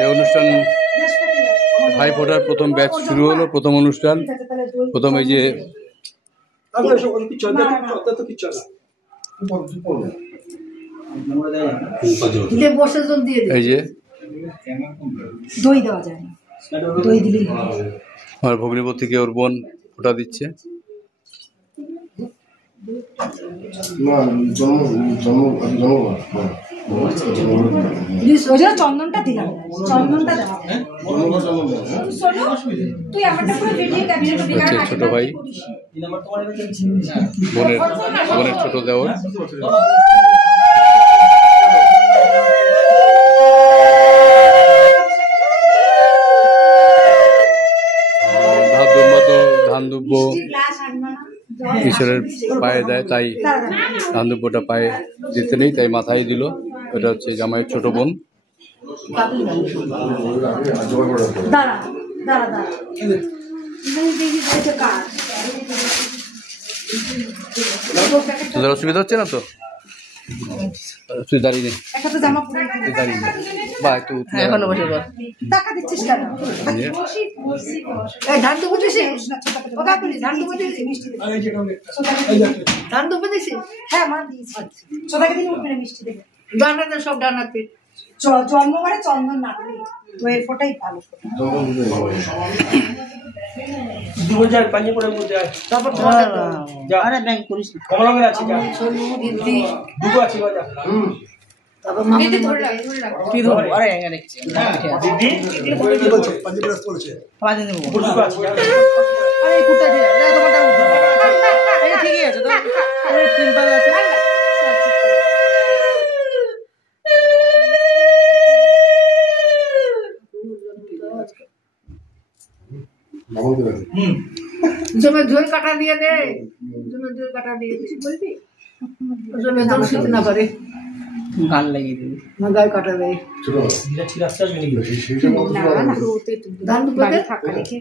এই অনুষ্ঠান ভাই ফোটার প্রথম ব্যাচ শুরু হলো, প্রথম অনুষ্ঠান। প্রথম এই যে এই যে দই দেওয়া যায়, দই দিলে আমার ভগ্নিপতিকে ওর বোন ফোটা দিচ্ছে। চন্দনটা দিলাম, চন্দনটা দেওয়া ছোট ভাই, বোনের ছোট দেওর। ধান দুব্য ঈশ্বরের পায়ে দেয়, তাই ধান দুব্যটা পায়ে দিতে নেই, তাই মাথায় দিল। এটা হচ্ছে জামাইয়ের ছোট বোন। তোদের অসুবিধা হচ্ছে না তো? তুই দাঁড়িয়ে সব ডানাতে জন্মবারে চন্দন না দইয়ের ফোটাই ভালো। জমে ঝোল কাটা দিয়ে দে, জমে ঝোল কাটা দিয়ে বলবি, জমে ঝোল শুনতে না পারে গান লাগিয়ে দেবে না, গায়ে কাটা দেয়। ধান দুপুরে থাকা রেখে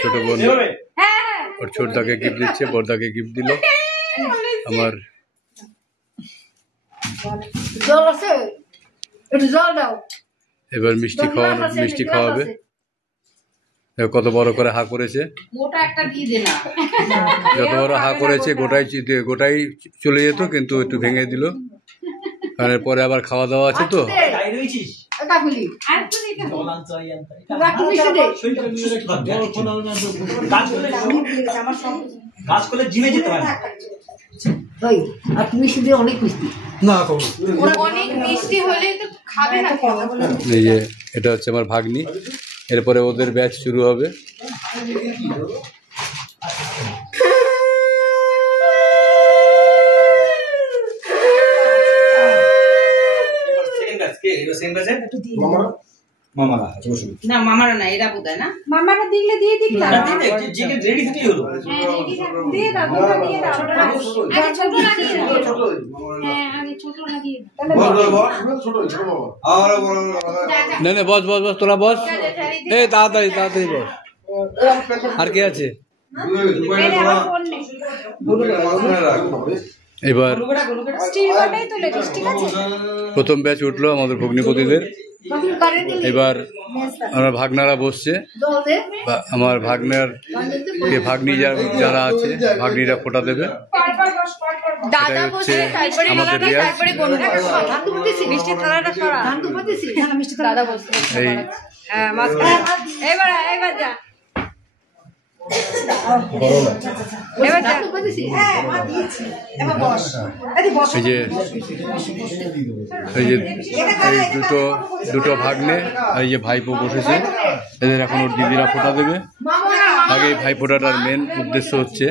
ছোট বোন ওর ছোটদাকে গিফট দিচ্ছে, বড়দাকে গিফট দিল। আমার এবার মিষ্টি খাওয়াবে। কত বড় করে হা করেছে, যত বড় হা করেছে গোটাই চলে যেত, কিন্তু একটু ভেঙে দিল, কারণ পরে আবার খাওয়া দাওয়া আছে তো। এই যে এটা হচ্ছে আমার ভাগ্নি, এরপরে ওদের ব্যাচ শুরু হবে। মামারা না, এরা বোধহয় না, মামারা দিলে দিয়ে দিবি না, রেডি থেকে হলো দিয়ে দাও, দিয়ে দাও, আগে ছোট লাগিয়ে দাও, হ্যাঁ আগে ছোট লাগিয়ে দাও, না না বস বস বস, তোরা বস, এই তাড়াতাড়ি তাড়াতাড়ি বস। আর কে আছে? এবার প্রথম ব্যাচ উঠলো আমাদের ভগ্নিপতিদের। এবার আমার ভাগনারা বসছে, আমার ভাগ্নি যারা আছে ভাগ্নিরা ফোটা দেবে। হচ্ছে আমাদের এই যে দুটো ভাগ্নে আর এই যে ভাইপো বসেছে, এদের এখন ওর দিদিরা ফোঁটা দেবে। আগে ভাই ফোঁটাটার মেন উদ্দেশ্য হচ্ছে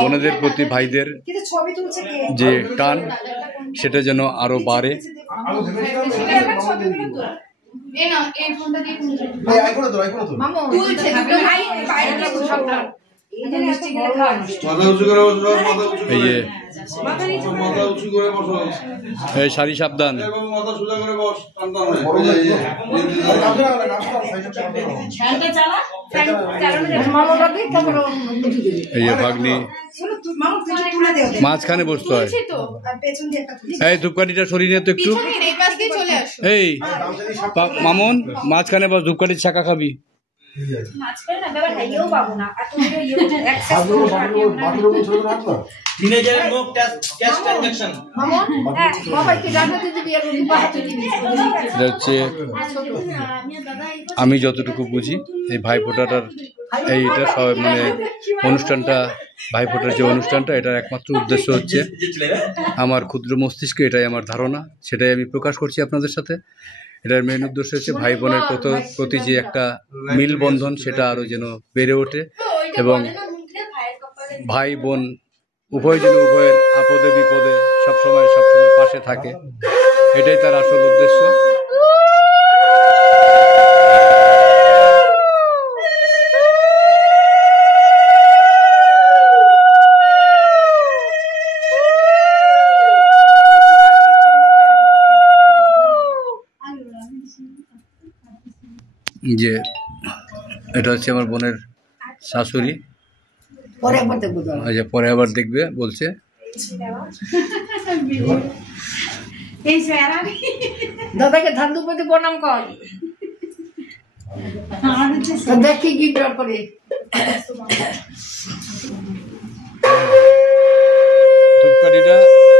বোনেদের প্রতি ভাইদের যে টান সেটা যেন আরো বাড়ে। এই যে এই শাড়ি সাবধান। এই যে ভাগ্নি মাঝখানে বসতে হয়। এই ধূপকাঠিটা সরিয়ে নিয়ে তো একটু। এই মামুন মাঝখানে বস, ধূপকাঠির ছাকা খাবি। আমি যতটুকু বুঝি এই ভাইফোঁটাটার এইটা সব মানে অনুষ্ঠানটা, ভাইফোঁটার যে অনুষ্ঠানটা, এটার একমাত্র উদ্দেশ্য হচ্ছে, আমার ক্ষুদ্র মস্তিষ্কে এটাই আমার ধারণা, সেটাই আমি প্রকাশ করছি আপনাদের সাথে। এটার মেন উদ্দেশ্য হচ্ছে ভাই বোনের প্রতি যে একটা মিল বন্ধন সেটা আরো যেন বেড়ে ওঠে এবং ভাই বোন উভয় যেন উভয়ের আপদে বিপদে সবসময় পাশে থাকে, এটাই তার আসল উদ্দেশ্য। যে এটা হচ্ছে আমার বোনের শাশুড়ি, পরে আবার দেখবে বলছে। দাদাকে ধান দুপতি প্রণাম কর, দেখি কি করে।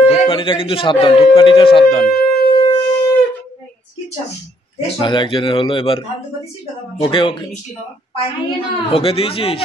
ধূপকাঠিটা কিন্তু সাবধান, ধূপকাঠিটা সাবধান। একজনের হলো এবার। ওকে ওকে ওকে দিয়েছিস।